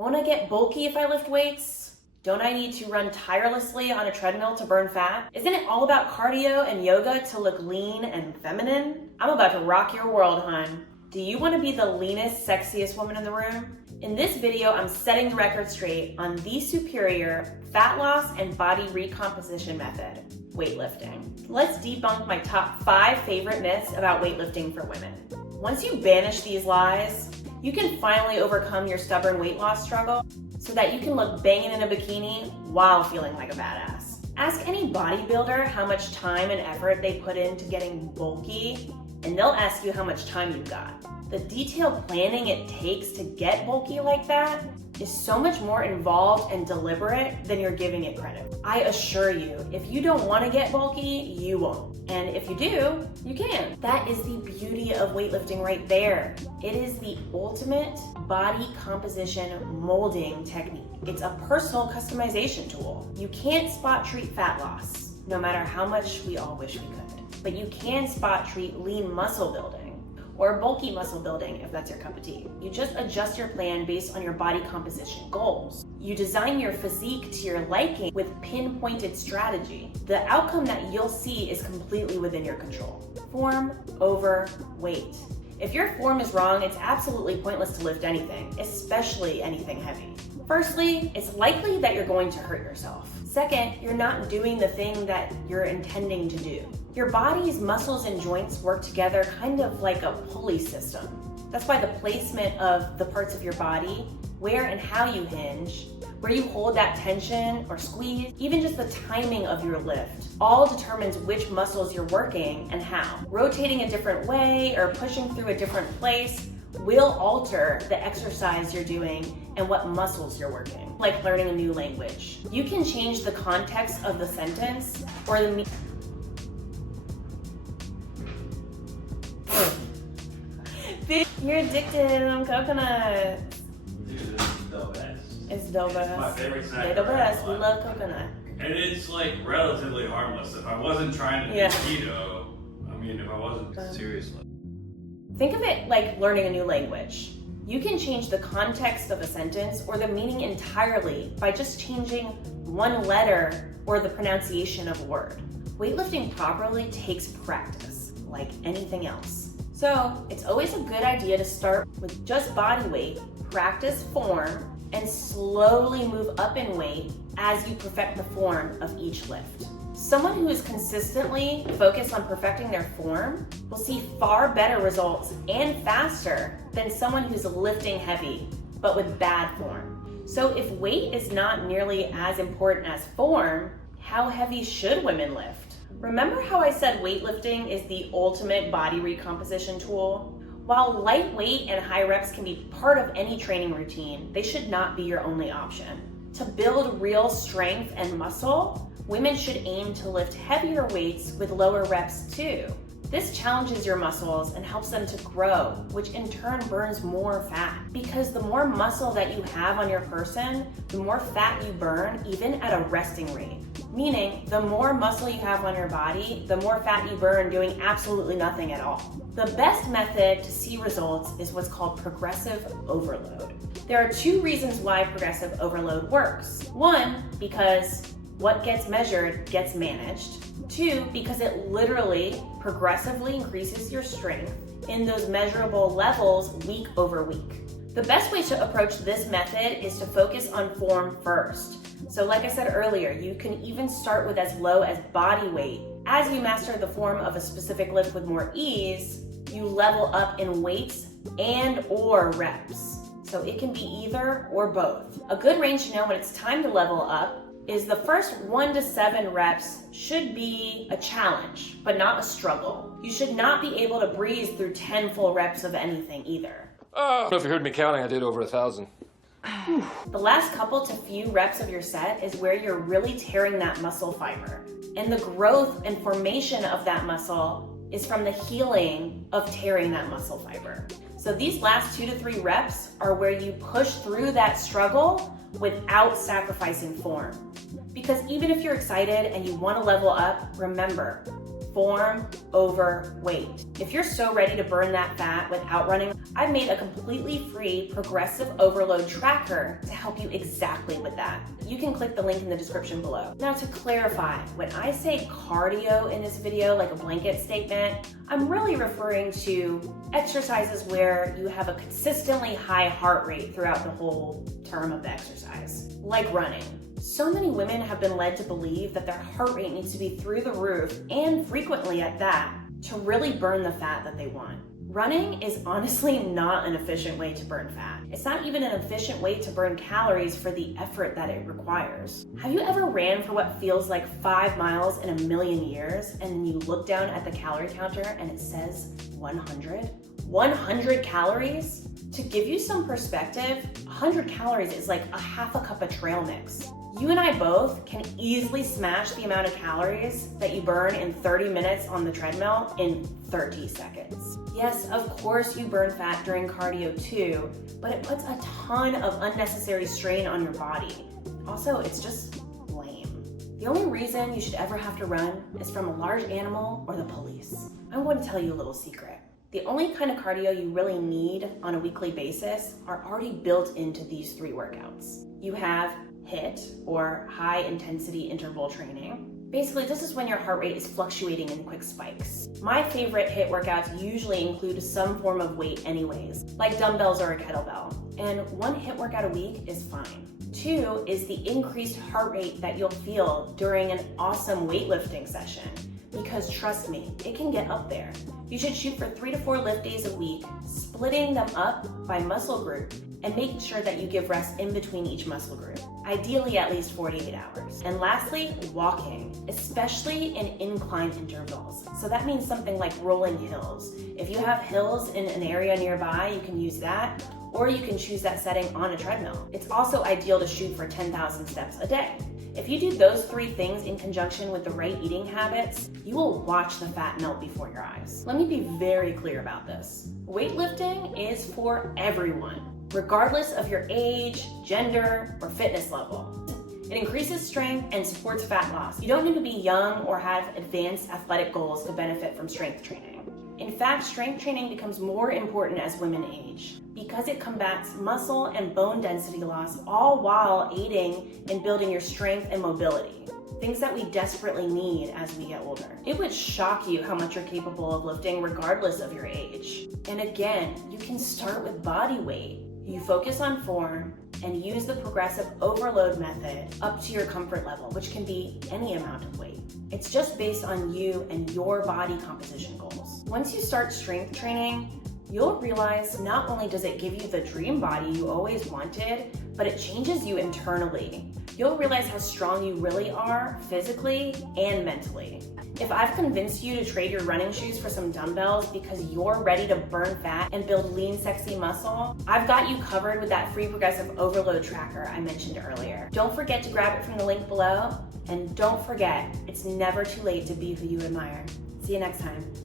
Won't I get bulky if I lift weights? Don't I need to run tirelessly on a treadmill to burn fat? Isn't it all about cardio and yoga to look lean and feminine? I'm about to rock your world, hon. Do you want to be the leanest, sexiest woman in the room? In this video, I'm setting the record straight on the superior fat loss and body recomposition method, weightlifting. Let's debunk my top 5 favorite myths about weightlifting for women. Once you banish these lies, you can finally overcome your stubborn weight loss struggle so that you can look banging in a bikini while feeling like a badass. Ask any bodybuilder how much time and effort they put into getting bulky, and they'll ask you how much time you've got. The detailed planning it takes to get bulky like that is so much more involved and deliberate than you're giving it credit. I assure you, if you don't want to get bulky, you won't. And if you do, you can. That is the beauty of weightlifting right there. It is the ultimate body composition molding technique. It's a personal customization tool. You can't spot treat fat loss, no matter how much we all wish we could. But you can spot treat lean muscle building, or bulky muscle building if that's your cup of tea. You just adjust your plan based on your body composition goals. You design your physique to your liking with pinpointed strategy. The outcome that you'll see is completely within your control. Form over weight. If your form is wrong, it's absolutely pointless to lift anything, especially anything heavy. Firstly, it's likely that you're going to hurt yourself. Second, you're not doing the thing that you're intending to do. Your body's muscles and joints work together kind of like a pulley system. That's why the placement of the parts of your body, where and how you hinge, where you hold that tension or squeeze, even just the timing of your lift, all determines which muscles you're working and how. Rotating a different way or pushing through a different place will alter the exercise you're doing and what muscles you're working. Like learning a new language. You can change the context of the sentence or the You're addicted on coconut. Dude, this is the best. It's the It's best. my favorite snack. They're the best. We love coconut. And it's like relatively harmless. If I wasn't trying to do keto, if I wasn't seriously. Think of it like learning a new language. You can change the context of a sentence or the meaning entirely by just changing one letter or the pronunciation of a word. Weightlifting properly takes practice, like anything else. So it's always a good idea to start with just body weight, practice form, and slowly move up in weight as you perfect the form of each lift. Someone who is consistently focused on perfecting their form will see far better results and faster than someone who's lifting heavy, but with bad form. So if weight is not nearly as important as form, how heavy should women lift? Remember how I said weightlifting is the ultimate body recomposition tool? While lightweight and high reps can be part of any training routine, they should not be your only option. To build real strength and muscle, women should aim to lift heavier weights with lower reps too. This challenges your muscles and helps them to grow, which in turn burns more fat. Because the more muscle that you have on your person, the more fat you burn even at a resting rate. Meaning, the more muscle you have on your body, the more fat you burn doing absolutely nothing at all. The best method to see results is what's called progressive overload. There are 2 reasons why progressive overload works. 1, because what gets measured gets managed. 2, because it literally progressively increases your strength in those measurable levels week over week. The best way to approach this method is to focus on form first. So like I said earlier, you can even start with as low as body weight. As you master the form of a specific lift with more ease, you level up in weights and or reps. So it can be either or both. A good range to know when it's time to level up is the first 1 to 7 reps should be a challenge, but not a struggle. You should not be able to breeze through 10 full reps of anything either. I don't know if you heard me counting, I did over 1,000. The last couple to few reps of your set is where you're really tearing that muscle fiber. And the growth and formation of that muscle is from the healing of tearing that muscle fiber. So these last 2 to 3 reps are where you push through that struggle without sacrificing form. Because even if you're excited and you want to level up, remember, form over weight. If you're so ready to burn that fat without running, I've made a completely free progressive overload tracker to help you exactly with that. You can click the link in the description below. Now to clarify, when I say cardio in this video, like a blanket statement, I'm really referring to exercises where you have a consistently high heart rate throughout the whole term of the exercise, like running. So many women have been led to believe that their heart rate needs to be through the roof, and frequently at that, to really burn the fat that they want. Running is honestly not an efficient way to burn fat. It's not even an efficient way to burn calories for the effort that it requires. Have you ever ran for what feels like 5 miles in a million years, and then you look down at the calorie counter and it says 100? 100 calories? To give you some perspective, 100 calories is like a half a cup of trail mix. You and I both can easily smash the amount of calories that you burn in 30 minutes on the treadmill in 30 seconds. Yes, of course you burn fat during cardio too, but it puts a ton of unnecessary strain on your body. Also, it's just lame. The only reason you should ever have to run is from a large animal or the police. I'm going to tell you a little secret. The only kind of cardio you really need on a weekly basis are already built into these 3 workouts. You have HIIT, or high intensity interval training. Basically, this is when your heart rate is fluctuating in quick spikes. My favorite HIIT workouts usually include some form of weight anyways, like dumbbells or a kettlebell. And 1 HIIT workout a week is fine. 2 is the increased heart rate that you'll feel during an awesome weightlifting session. Because trust me, it can get up there. You should shoot for 3 to 4 lift days a week, splitting them up by muscle group, and making sure that you give rest in between each muscle group, ideally at least 48 hours. And lastly, walking, especially in incline intervals. So that means something like rolling hills. If you have hills in an area nearby, you can use that, or you can choose that setting on a treadmill. It's also ideal to shoot for 10,000 steps a day. If you do those 3 things in conjunction with the right eating habits, you will watch the fat melt before your eyes. Let me be very clear about this. Weightlifting is for everyone, regardless of your age, gender, or fitness level. It increases strength and supports fat loss. You don't need to be young or have advanced athletic goals to benefit from strength training. In fact, strength training becomes more important as women age because it combats muscle and bone density loss, all while aiding in building your strength and mobility, things that we desperately need as we get older. It would shock you how much you're capable of lifting regardless of your age. And again, you can start with body weight. You focus on form and use the progressive overload method up to your comfort level, which can be any amount of weight. It's just based on you and your body composition goals. Once you start strength training, you'll realize not only does it give you the dream body you always wanted, but it changes you internally. You'll realize how strong you really are physically and mentally. If I've convinced you to trade your running shoes for some dumbbells because you're ready to burn fat and build lean, sexy muscle, I've got you covered with that free progressive overload tracker I mentioned earlier. Don't forget to grab it from the link below, and don't forget, it's never too late to be who you admire. See you next time.